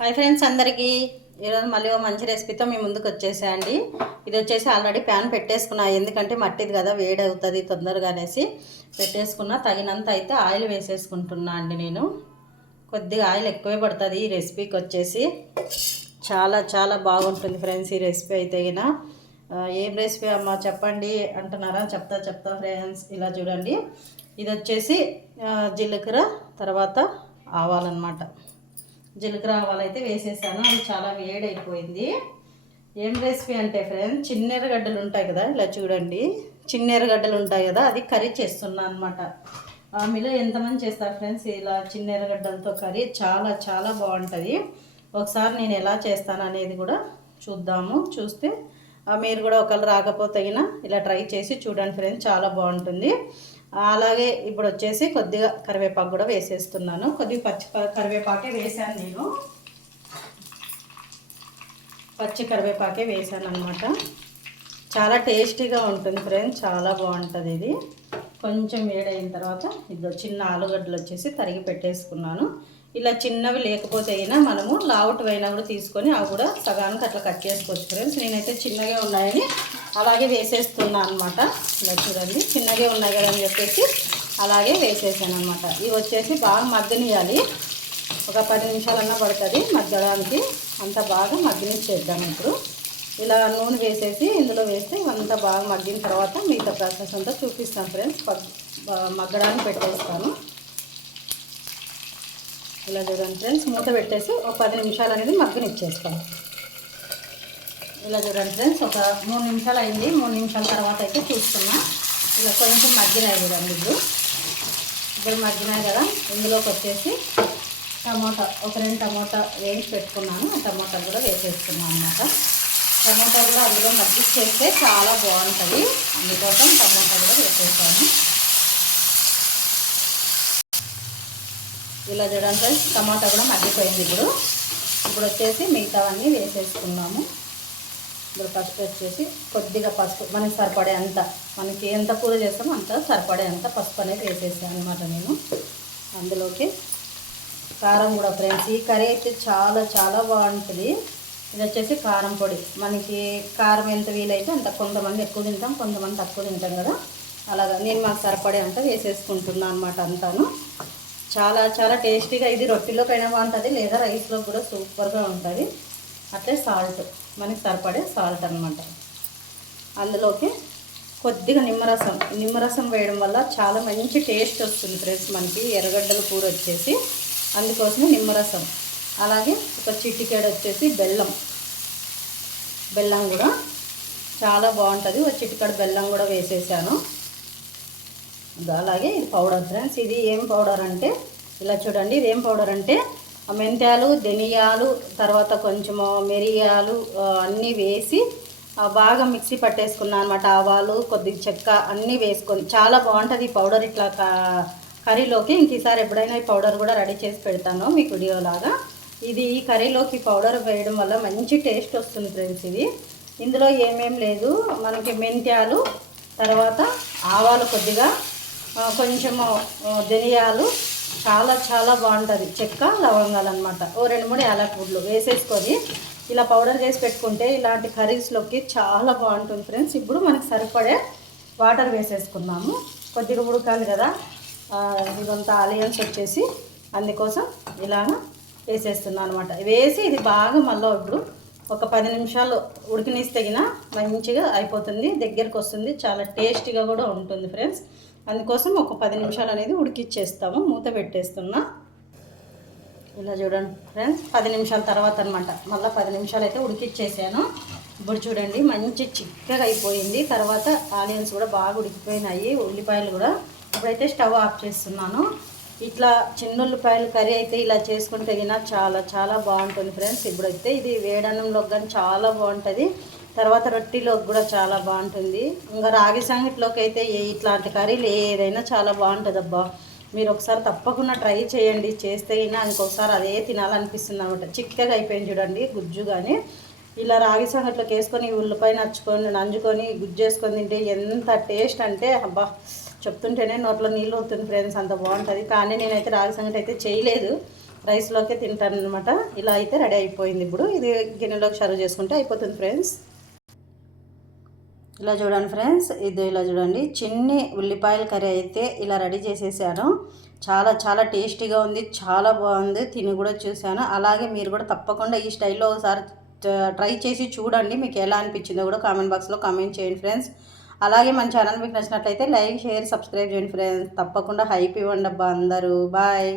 Hi friends అందరికీ. ఈరోజు మళ్ళీ ఓ మంచి రెసిపీతో మీ ముందుకు వచ్చేసాయండి ఇది వచ్చేసి ఆల్రెడీ ప్యాన్ పెట్టేసుకున్నా ఎందుకంటే మట్టిది కదా వేడి అవుతుంది తొందరగా అనేసి పెట్టేసుకున్నా. తగినంత అయితే ఆయిల్ వేసేసుకుంటున్నా అండి నేను. కొద్దిగా ఆయిల్ ఎక్కువే పడుతుంది ఈ రెసిపీకి వచ్చేసి. చాలా చాలా బాగుంటుంది ఫ్రెండ్స్ ఈ రెసిపీ అయితే గిన ఏం రెసిపీ అమ్మా చెప్పండి అంటున్నారా? చెప్తా చెప్తా ఫ్రెండ్స్ ఇలా చూడండి. ఇది వచ్చేసి జీలకర్ర తర్వాత ఆవాలన్నమాట. జీలకర్ర ఆవాలు అయితే వేసేసాను. అది చాలా వేడైపోయింది. ఏం రెసిపీ అంటే ఫ్రెండ్స్ చిన్న ఎర్రగడ్డలు ఉంటాయి కదా ఇలా చూడండి. చిన్న ఎర్రగడ్డలు ఉంటాయి కదా అది కర్రీ చేస్తున్నా అనమాట మీలో ఎంతమంది చేస్తారు ఫ్రెండ్స్ ఇలా చిన్న ఎర్రగడ్డలతో కర్రీ చాలా చాలా బాగుంటుంది. ఒకసారి నేను ఎలా చేస్తాను అనేది కూడా చూద్దాము. చూస్తే ఆ, మీరు కూడా ఒకళ్ళు రాకపోతే అయినా ఇలా ట్రై చేసి చూడండి ఫ్రెండ్స్ చాలా బాగుంటుంది. అలాగే ఇప్పుడు వచ్చేసి కొద్దిగా కరివేపాకు కూడా వేసేస్తున్నాను. కొద్దిగా పచ్చి కరివేపాకే వేసాను నేను. పచ్చి కరివేపాకే వేసాను అనమాట చాలా టేస్టీగా ఉంటుంది ఫ్రెండ్స్. చాలా బాగుంటుంది ఇది. కొంచెం వేడైన తర్వాత ఇదో చిన్న ఆలుగడ్డలు వచ్చేసి తరిగి పెట్టేసుకున్నాను. ఇలా చిన్నవి లేకపోతే అయినా మనము లావుట్ అయినా కూడా తీసుకొని అవి కూడా సగానికి అట్లా కట్ చేసుకోవచ్చు ఫ్రెండ్స్. నేనైతే చిన్నగా ఉన్నాయని అలాగే వేసేస్తున్నాను అనమాట ఇలా చూడండి. చిన్నగా ఉన్నాయి కదా అని చెప్పేసి అలాగే వేసేసాను అనమాట ఇవి వచ్చేసి బాగా మగ్గనియాలి. ఒక పది నిమిషాలన్నా పడుతుంది మగ్గడానికి. అంత బాగా మగ్గనిచ్చేద్దాం ఇప్పుడు. ఇలా నూనె వేసేసి ఇందులో వేస్తే ఇవంతా బాగా మగ్గిన తర్వాత మిగతా ప్రాసెస్ అంతా చూపిస్తాను ఫ్రెండ్స్. బా- మగ్గడానికి పెట్టేస్తాను. ఇలా చూడండి ఫ్రెండ్స్. మూత పెట్టేసి ఒక పది నిమిషాలు అనేది మగ్గనిచ్చేస్తాను. ఇలా చూడండి ఫ్రెండ్స్ ఒక మూడు నిమిషాలు అయింది. మూడు నిమిషాల తర్వాత అయితే చూసుకున్నా ఇలా కొంచెం మగ్గినాయి చూడండి ఇప్పుడు. ఇప్పుడు మగ్గినాయి కదా ఇందులోకి వచ్చేసి టమోటా ఒక రెండు టమోటా వేసి పెట్టుకున్నాను. ఆ టమోటా కూడా వేసేసుకున్నాను అనమాట టమోటా కూడా అందులో మగ్గిచ్చేస్తే చాలా బాగుంటుంది. అందుకోసం టమోటా కూడా వేసేసాను. ఇలా చూడండి ఫ్రెండ్స్ టమాటా కూడా మగ్గిపోయింది ఇప్పుడు. ఇప్పుడు వచ్చేసి మిగతావన్నీ వేసేసుకున్నాము. ఇప్పుడు ఫస్ట్ వచ్చేసి కొద్దిగా పసుపు మనకి సరిపడే అంత మనకి ఎంత కూర చేస్తామో అంత సరిపడే అంత పసుపు అనేది వేసేసాను అనమాట నేను. అందులోకి కారం కూడా ఫ్రెండ్స్ ఈ కర్రీ అయితే చాలా చాలా బాగుంటుంది. ఇది వచ్చేసి కారం పొడి. మనకి కారం ఎంత వీలైతే అంత కొంతమంది ఎక్కువ తింటాం కొంతమంది తక్కువ తింటాం కదా. అలాగా నేను మాకు సరిపడే అంత వేసేసుకుంటున్నాను అనమాట అంతాను. చాలా చాలా టేస్టీగా ఇది రొట్టెలోకైనా బాగుంటుంది లేదా రైస్లో కూడా సూపర్గా ఉంటుంది. అట్లే సాల్ట్ మనకి సరిపడే సాల్ట్ అనమాట అందులోకి కొద్దిగా నిమ్మరసం నిమ్మరసం వేయడం వల్ల చాలా మంచి టేస్ట్ వస్తుంది ఫ్రెండ్స్ మనకి ఎర్రగడ్డల కూర వచ్చేసి అందుకోసమే నిమ్మరసం. అలాగే ఒక చిటికెడ వచ్చేసి బెల్లం. బెల్లం కూడా చాలా బాగుంటుంది. ఒక చిటికెడ బెల్లం కూడా వేసేసాను. అలాగే ఇది పౌడర్ ఫ్రెండ్స్ ఇది ఏం పౌడర్ అంటే ఇలా చూడండి ఇది ఏం పౌడర్ అంటే మెంతాలు ధనియాలు తర్వాత కొంచెము మిరియాలు అన్నీ వేసి బాగా మిక్సీ పట్టేసుకున్నాను అనమాట ఆవాలు కొద్దిగా చెక్క అన్నీ వేసుకొని చాలా బాగుంటుంది ఈ పౌడర్ ఇట్లా క- కర్రీలోకి. ఇంక ఈసారి ఎప్పుడైనా ఈ పౌడర్ కూడా రెడీ చేసి పెడతాను మీకు వీడియోలాగా. ఇది ఈ కర్రీలోకి పౌడర్ వేయడం వల్ల మంచి టేస్ట్ వస్తుంది ఫ్రెండ్స్ ఇది. ఇందులో ఏమేం లేదు. మనకి మెంత్యాలు తర్వాత ఆవాలు కొద్దిగా కొంచెము ధనియాలు చాలా చాలా బాగుంటుంది. చెక్క లవంగాలు అనమాట ఓ రెండు మూడు యాలకుడ్లు వేసేసుకొని ఇలా పౌడర్ చేసి పెట్టుకుంటే ఇలాంటి కర్రీస్లోకి చాలా బాగుంటుంది ఫ్రెండ్స్. ఇప్పుడు మనకి సరిపడే వాటర్ వేసేసుకున్నాము కొద్దిగా ఉడకాలి కదా. ఇదంతా ఆలియన్స్ వచ్చేసి అందుకోసం ఇలాగ వేసేస్తున్నాను అనమాట వేసి ఇది బాగా మళ్ళీ ఇప్పుడు ఒక పది నిమిషాలు ఉడికినిస్తగిన మంచిగా అయిపోతుంది. దగ్గరికి వస్తుంది. చాలా టేస్టీగా కూడా ఉంటుంది ఫ్రెండ్స్. అందుకోసం ఒక పది నిమిషాలు అనేది ఉడికిచ్చేస్తాము మూత పెట్టేస్తున్నా. ఇలా చూడండి ఫ్రెండ్స్ పది నిమిషాల తర్వాత అనమాట మళ్ళీ పది నిమిషాలు అయితే ఉడికిచ్చేసాను. ఇప్పుడు చూడండి మంచి చిక్కగా అయిపోయింది. తర్వాత ఆనియన్స్ కూడా బాగా ఉడికిపోయినాయి ఉల్లిపాయలు కూడా. ఇప్పుడైతే స్టవ్ ఆఫ్ చేస్తున్నాను. ఇట్లా చిన్న ఉల్లిపాయలు కర్రీ అయితే ఇలా చేసుకుంటే తగిన చాలా చాలా బాగుంటుంది ఫ్రెండ్స్. ఇప్పుడైతే ఇది వేడన్నంలో కానీ చాలా బాగుంటుంది. తర్వాత రొట్టెలో కూడా చాలా బాగుంటుంది. ఇంకా రాగి సంగటిలోకి అయితే ఇట్లాంటి కర్రీలు ఏదైనా చాలా బాగుంటుంది అబ్బా మీరు ఒకసారి తప్పకుండా ట్రై చేయండి. చేస్తే అయినా ఇంకొకసారి అదే తినాలనిపిస్తుంది అనమాట చిక్కగా అయిపోయింది చూడండి గుజ్జు కానీ ఇలా రాగి సంగట్లోకి వేసుకొని ఉల్లిపాయ నచ్చుకొని నంజుకొని గుజ్జు వేసుకొని తింటే ఎంత టేస్ట్ అంటే అబ్బా చెప్తుంటేనే నోట్లో నీళ్ళు అవుతుంది ఫ్రెండ్స్ అంత బాగుంటుంది. కానీ నేనైతే రాగి సంగటి అయితే చేయలేదు. రైస్లోకి తింటాను అనమాట ఇలా అయితే రెడీ అయిపోయింది ఇప్పుడు. ఇది గిన్నెలోకి సర్వ్ చేసుకుంటే అయిపోతుంది ఫ్రెండ్స్. ఇలా చూడండి ఫ్రెండ్స్ ఇది ఇలా చూడండి. చిన్ని ఉల్లిపాయల కర్రీ అయితే ఇలా రెడీ చేసేసాను. చాలా చాలా టేస్టీగా ఉంది చాలా బాగుంది. తిని కూడా చూశాను. అలాగే మీరు కూడా తప్పకుండా ఈ స్టైల్లో ఒకసారి ట్రై చేసి చూడండి. మీకు ఎలా అనిపించిందో కూడా కామెంట్ బాక్స్లో కామెంట్ చేయండి ఫ్రెండ్స్. అలాగే మన ఛానల్ మీకు నచ్చినట్లయితే లైక్ షేర్ సబ్స్క్రైబ్ చేయండి ఫ్రెండ్స్. తప్పకుండా హైప్ ఇవ్వండి అబ్బా అందరూ. బాయ్.